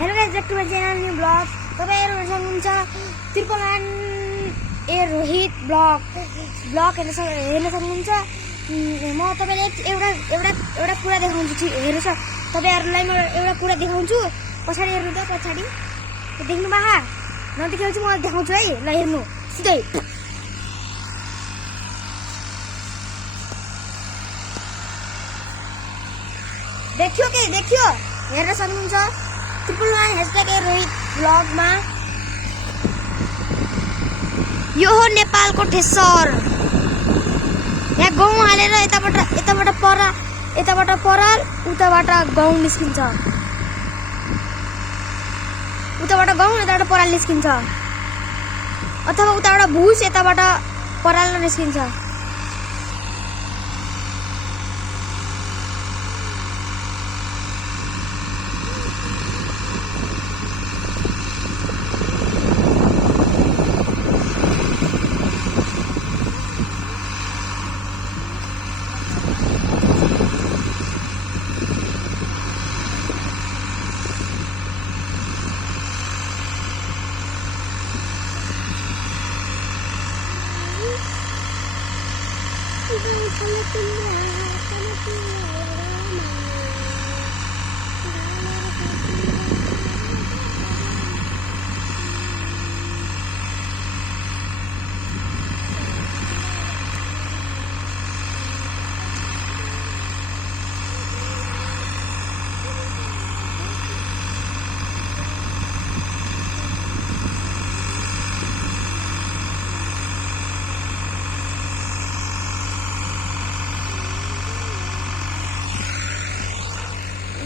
Hello guys, back to my channel new blog. तपाईहरु हेर्न सक्नुहुन्छ त्रिपमान ए रोहित ब्लग हेर्न सक्नुहुन्छ। म तपाईलाई एउटा कुरा देखाउँछु। हेर्नुस्, तपाईहरुलाई म एउटा कुरा देखाउँछु। पछाडी हेर्नु त, पछाडी देख्नु भा नदेखाउँछु, म देखाउँछु है। ल हेर्नु सिधै। देखियो हेर्न सक्नुहुन्छ। त्रिपमान # रोहित ब्लगमा यो हो नेपालको ठेसर। यहाँ गहुँ हालेर यताबाट पराल उताबाट गहुँ निस्किन्छ, उताबाट गहुँ यताबाट पराल निस्किन्छ, अथवा उताबाट भुस यताबाट पराल निस्किन्छ।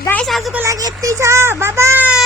गाइस, आजको लागि यति छ। Bye bye.